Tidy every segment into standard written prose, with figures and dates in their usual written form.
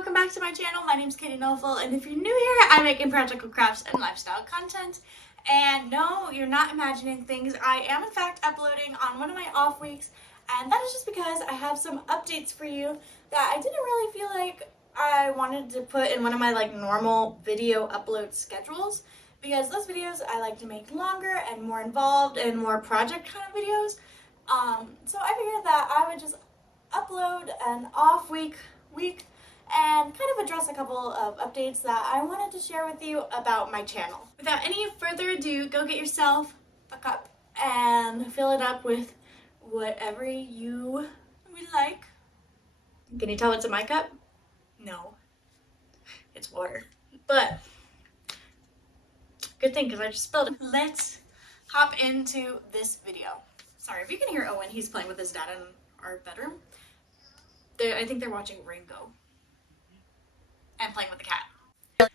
welcome back to my channel. My name is Katie Knowful, and if you're new here, I make impractical crafts and lifestyle content. And no, you're not imagining things. I am in fact uploading on one of my off weeks, and that is just because I have some updates for you that I didn't really feel like I wanted to put in one of my normal video upload schedules, because those videos I like to make longer and more involved and more project kind of videos. So I figured that I would just upload an off week and kind of address a couple of updates that I wanted to share with you about my channel. Without any further ado, go get yourself a cup and fill it up with whatever you would like. Can you tell what's in my cup? No, it's water. But good thing, because I just spilled it. Let's hop into this video. Sorry if you can hear Owen, he's playing with his dad in our bedroom. I think they're watching Ringo and playing with the cat.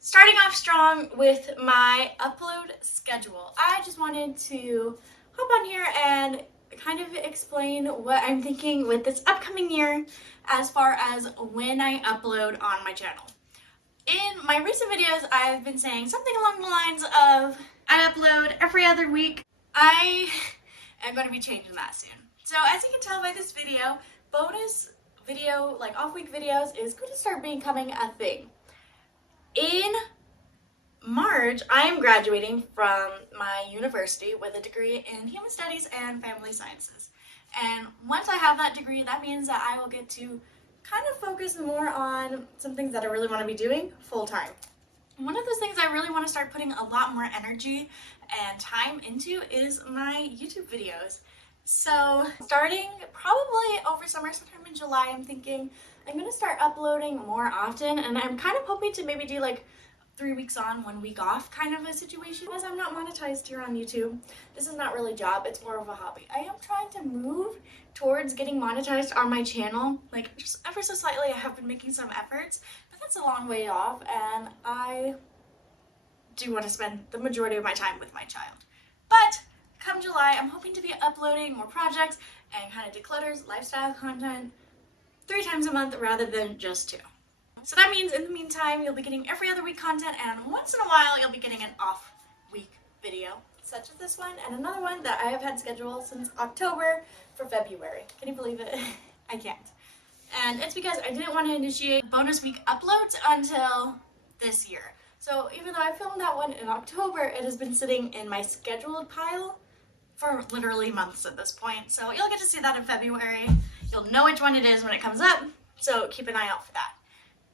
Starting off strong with my upload schedule. I just wanted to hop on here and kind of explain what I'm thinking with this upcoming year as far as when I upload on my channel. In my recent videos, I've been saying something along the lines of I upload every other week. I am going to be changing that soon. So as you can tell by this video, bonus video, off week videos, is going to start becoming a thing. In March, I am graduating from my university with a degree in human studies and family sciences. And once I have that degree, that means that I will get to kind of focus more on some things that I really want to be doing full time. One of those things I really want to start putting a lot more energy and time into is my YouTube videos. So starting probably over summer, sometime in July, I'm thinking I'm going to start uploading more often, and I'm kind of hoping to maybe do 3 weeks on, 1 week off kind of a situation. As I'm not monetized here on YouTube, this is not really a job, it's more of a hobby. I am trying to move towards getting monetized on my channel, just ever so slightly. I have been making some efforts, but that's a long way off, and I do want to spend the majority of my time with my child. But come July, I'm hoping to be uploading more projects and kind of declutters, lifestyle content 3 times a month rather than just 2. So that means in the meantime, you'll be getting every other week content, and once in a while, you'll be getting an off week video, such as this one, and another one that I have had scheduled since October for February. Can you believe it? I can't. And it's because I didn't want to initiate bonus week uploads until this year. So even though I filmed that one in October, it has been sitting in my scheduled pile for literally months at this point. So you'll get to see that in February. You'll know which one it is when it comes up, so keep an eye out for that.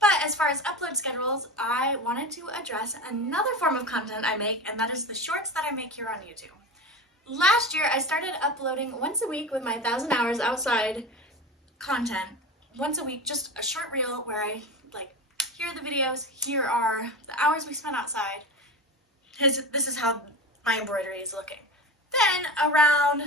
But as far as upload schedules, I wanted to address another form of content I make, and that is the shorts that I make here on YouTube. Last year, I started uploading once a week with my 1,000 hours outside content. Once a week, just a short reel where I here are the videos, here are the hours we spent outside. This is how my embroidery is looking. Then around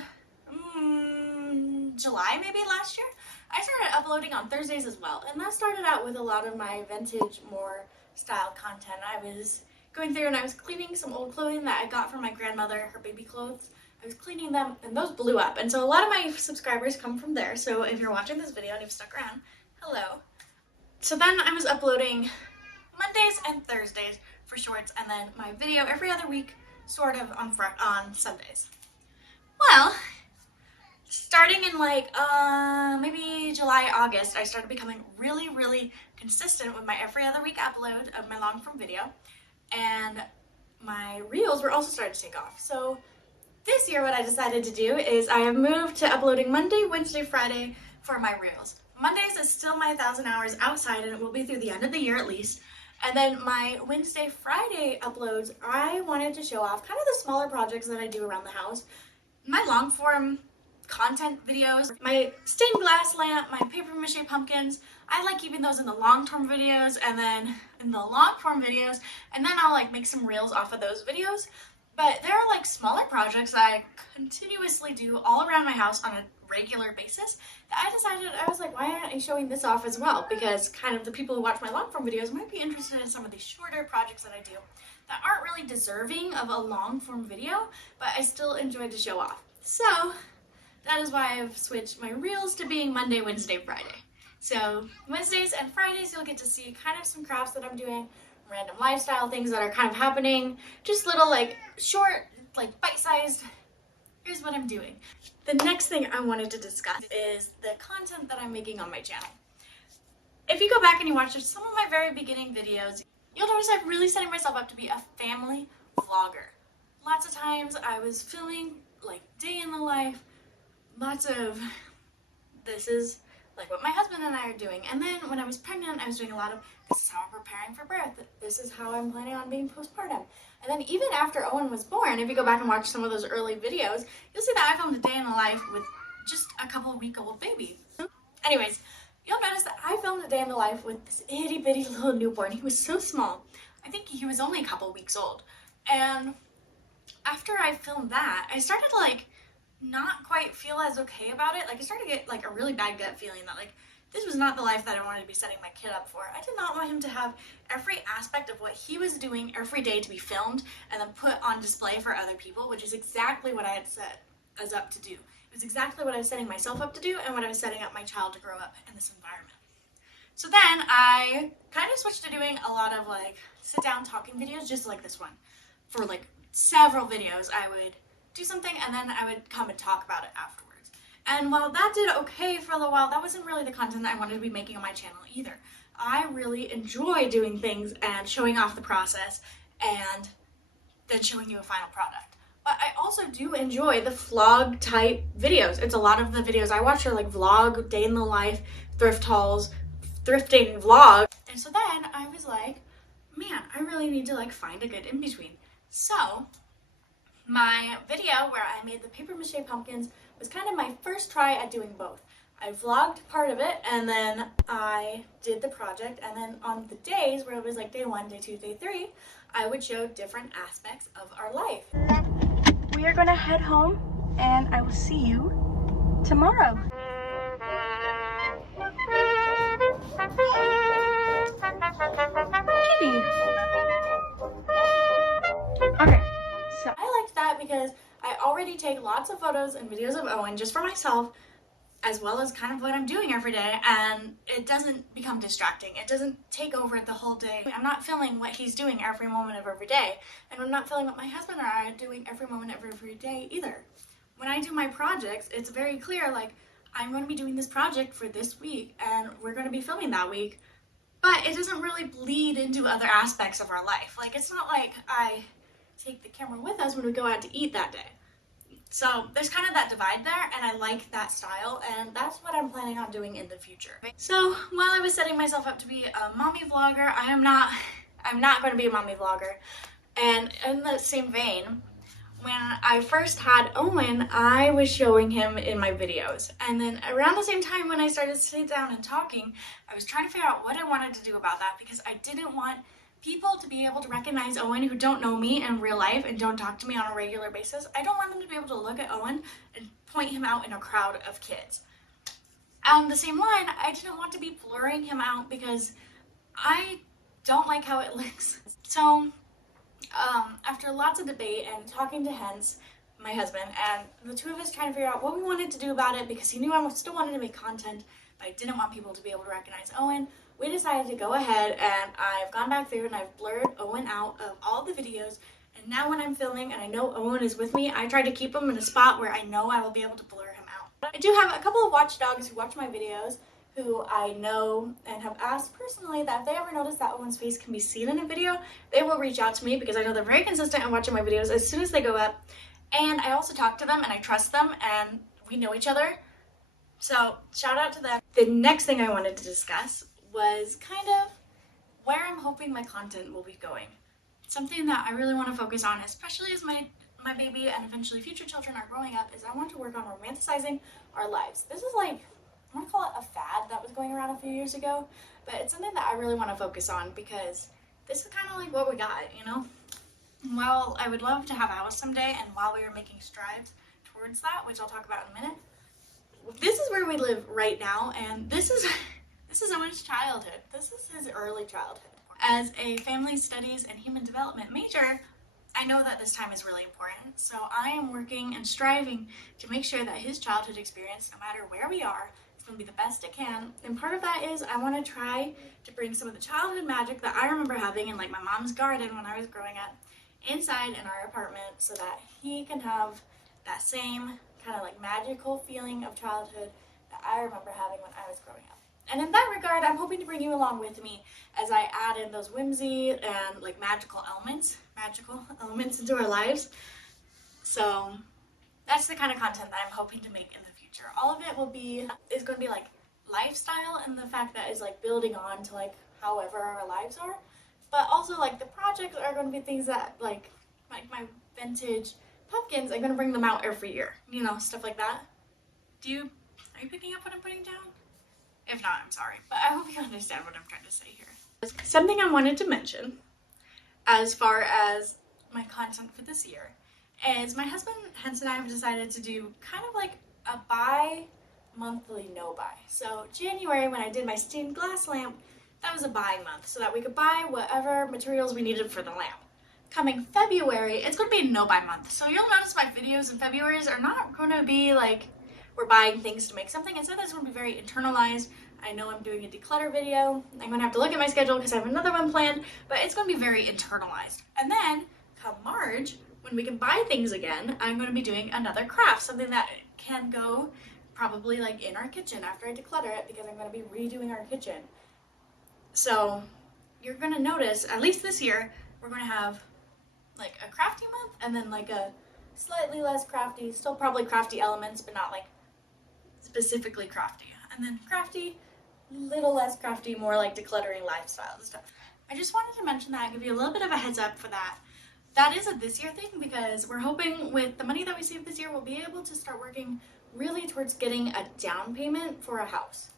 July maybe last year, I started uploading on Thursdays as well. And that started out with a lot of my vintage, more style content. I was going through and I was cleaning some old clothing that I got from my grandmother, her baby clothes. I was cleaning them and those blew up. And so a lot of my subscribers come from there. So if you're watching this video and you've stuck around, hello. So then I was uploading Mondays and Thursdays for shorts, and then my video every other week, sort of on Sundays. Well, starting in maybe July, August, I started becoming really consistent with my every other week upload of my long form video, and my reels were also starting to take off. So this year what I decided to do is I have moved to uploading Monday, Wednesday, Friday for my reels. Mondays is still my 1,000 hours outside, and it will be through the end of the year at least. And then my Wednesday, Friday uploads, I wanted to show off kind of the smaller projects that I do around the house. My long form content videos, my stained glass lamp, my paper mache pumpkins, I like keeping those in the long term videos and then in the long form videos, and then I'll make some reels off of those videos. But there are smaller projects that I continuously do all around my house on a regular basis that I was like, why aren't I showing this off as well? Because kind of the people who watch my long form videos might be interested in some of these shorter projects that I do that aren't really deserving of a long form video, but I still enjoy to show off. So that is why I've switched my reels to being Monday, Wednesday, Friday. So Wednesdays and Fridays, you'll get to see kind of some crafts that I'm doing, random lifestyle things that are kind of happening, just little like short, like bite-sized, here's what I'm doing. The next thing I wanted to discuss is the content that I'm making on my channel. If you go back and you watch some of my very beginning videos, you'll notice I'm really setting myself up to be a family vlogger. Lots of times I was filming like day in the life, lots of this is like what my husband and I are doing. And then when I was pregnant, I was doing a lot of this is how I'm preparing for birth. This is how I'm planning on being postpartum. And then even after Owen was born, if you go back and watch some of those early videos, you'll see that I filmed a day in the life with just a couple of week-old baby. Anyways, you'll notice that I filmed a day in the life with this itty bitty little newborn. He was so small. I think he was only a couple weeks old. And after I filmed that, I started to like not quite feel as okay about it. Like I started to get like a really bad gut feeling that like this was not the life that I wanted to be setting my kid up for. I did not want him to have every aspect of what he was doing every day to be filmed and then put on display for other people, which is exactly what I had set us up to do. It was exactly what I was setting myself up to do and what I was setting up my child to grow up in this environment. So then I kind of switched to doing a lot of like sit down talking videos just like this one. For like several videos I would do something and then I would come and talk about it afterwards. And while that did okay for a little while, that wasn't really the content that I wanted to be making on my channel either. I really enjoy doing things and showing off the process and then showing you a final product. But I also do enjoy the vlog type videos. It's a lot of the videos I watch are like vlog, day in the life, thrift hauls, thrifting vlog. And so then I was like, man, I really need to like find a good in-between. So my video where I made the paper mache pumpkins was kind of my first try at doing both. I vlogged part of it and then I did the project, and then on the days where it was like day 1, day 2, day 3, I would show different aspects of our life. We are going to head home and I will see you tomorrow. Kitty. Okay, so I liked that because I already take lots of photos and videos of Owen just for myself, as well as kind of what I'm doing every day, and it doesn't become distracting. It doesn't take over the whole day. I'm not filming what he's doing every moment of every day, and I'm not filming what my husband and I are doing every moment of every day either. When I do my projects, it's very clear, like, I'm going to be doing this project for this week, and we're going to be filming that week, but it doesn't really bleed into other aspects of our life. Like, it's not like I take the camera with us when we go out to eat that day. So there's kind of that divide there, and I like that style, and that's what I'm planning on doing in the future. So while I was setting myself up to be a mommy vlogger, I'm not going to be a mommy vlogger. And in the same vein, when I first had Owen, I was showing him in my videos. And then around the same time when I started sitting down and talking, I was trying to figure out what I wanted to do about that, because I didn't want people to be able to recognize Owen who don't know me in real life and don't talk to me on a regular basis. I don't want them to be able to look at Owen and point him out in a crowd of kids. On the same line, I didn't want to be blurring him out because I don't like how it looks. So after lots of debate and talking to Hens, my husband, and the two of us trying to figure out what we wanted to do about it, because he knew I still wanted to make content, but I didn't want people to be able to recognize Owen, we decided to go ahead, and I've gone back through and I've blurred Owen out of all the videos. And now when I'm filming and I know Owen is with me, I try to keep him in a spot where I know I will be able to blur him out. I do have a couple of watchdogs who watch my videos who I know and have asked personally that if they ever notice that Owen's face can be seen in a video, they will reach out to me, because I know they're very consistent in watching my videos as soon as they go up. And I also talk to them and I trust them and we know each other. So shout out to them. The next thing I wanted to discuss was kind of where I'm hoping my content will be going. Something that I really want to focus on, especially as my baby and eventually future children are growing up, is I want to work on romanticizing our lives. This is like, I want to call it a fad that was going around a few years ago, but it's something that I really want to focus on, because this is kind of like what we got, you know? While I would love to have a house someday, and while we are making strides towards that, which I'll talk about in a minute, this is where we live right now, and this is Owen's childhood. This is his early childhood. As a family studies and human development major, I know that this time is really important, so I am working and striving to make sure that his childhood experience, no matter where we are, is going to be the best it can. And part of that is I want to try to bring some of the childhood magic that I remember having in like my mom's garden when I was growing up inside in our apartment, so that he can have that same kind of like magical feeling of childhood that I remember having when I was growing up. And in that regard, I'm hoping to bring you along with me as I add in those whimsy and like magical elements into our lives. So that's the kind of content that I'm hoping to make in the future. All of it is going to be like lifestyle, and the fact that is like building on to like however our lives are. But also like the projects are going to be things that like my vintage pumpkins, I'm going to bring them out every year. You know, stuff like that. Are you picking up what I'm putting down? If not, I'm sorry. But I hope you understand what I'm trying to say here. Something I wanted to mention as far as my content for this year is my husband Hence and I have decided to do kind of like a bi-monthly no-buy. So January, when I did my stained glass lamp, that was a buy month so that we could buy whatever materials we needed for the lamp. Coming February, it's going to be a no-buy month. So you'll notice my videos in February are not going to be like we're buying things to make something. Instead, it's going to be very internalized. I know I'm doing a declutter video. I'm going to have to look at my schedule because I have another one planned, but it's going to be very internalized. And then come March, when we can buy things again, I'm going to be doing another craft, something that can go probably like in our kitchen after I declutter it, because I'm going to be redoing our kitchen. So you're going to notice, at least this year, we're going to have like a crafty month and then like a slightly less crafty, still probably crafty elements, but not like specifically crafty. And then crafty, little less crafty, more like decluttering lifestyle and stuff. I just wanted to mention that, give you a little bit of a heads up for that. That is a this year thing, because we're hoping with the money that we save this year, we'll be able to start working really towards getting a down payment for a house.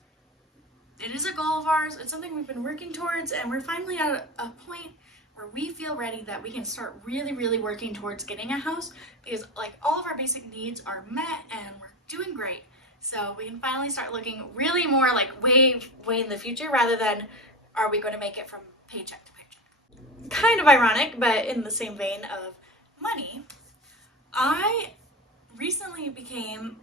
It is a goal of ours. It's something we've been working towards, and we're finally at a point where we feel ready that we can start really working towards getting a house, because like all of our basic needs are met and we're doing great. So we can finally start looking really more like way in the future, rather than are we going to make it from paycheck to paycheck. Kind of ironic, but in the same vein of money, I recently became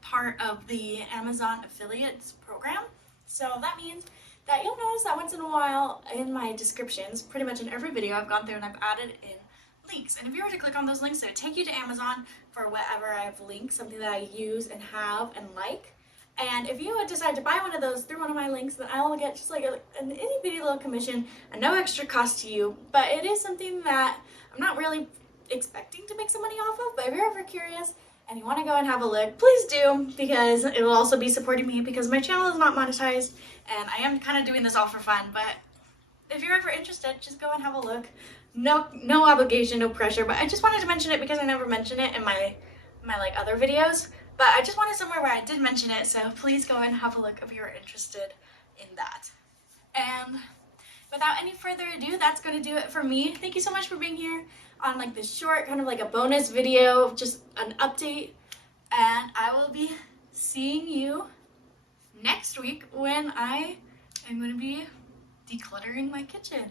part of the Amazon affiliates program. So that means that you'll notice that once in a while in my descriptions, pretty much in every video, I've gone through and I've added in links. And if you were to click on those links, it would take you to Amazon for whatever I've linked, something that I use and have and like. And if you would decide to buy one of those through one of my links, then I'll get just like an itty bitty little commission and no extra cost to you. But it is something that I'm not really expecting to make some money off of. But if you're ever curious and you want to go and have a look, please do, because it will also be supporting me, because my channel is not monetized and I am kind of doing this all for fun. But if you're ever interested, just go and have a look. No obligation, no pressure, but I just wanted to mention it because I never mentioned it in my like other videos. But I just wanted somewhere where I did mention it, so please go and have a look if you're interested in that. And without any further ado, that's going to do it for me. Thank you so much for being here on like this short, kind of like a bonus video, just an update. And I will be seeing you next week when I am going to be decluttering my kitchen.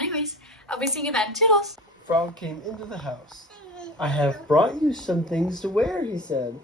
Anyways, I'll be seeing you then. Toodles! Frog came into the house. I have brought you some things to wear, he said.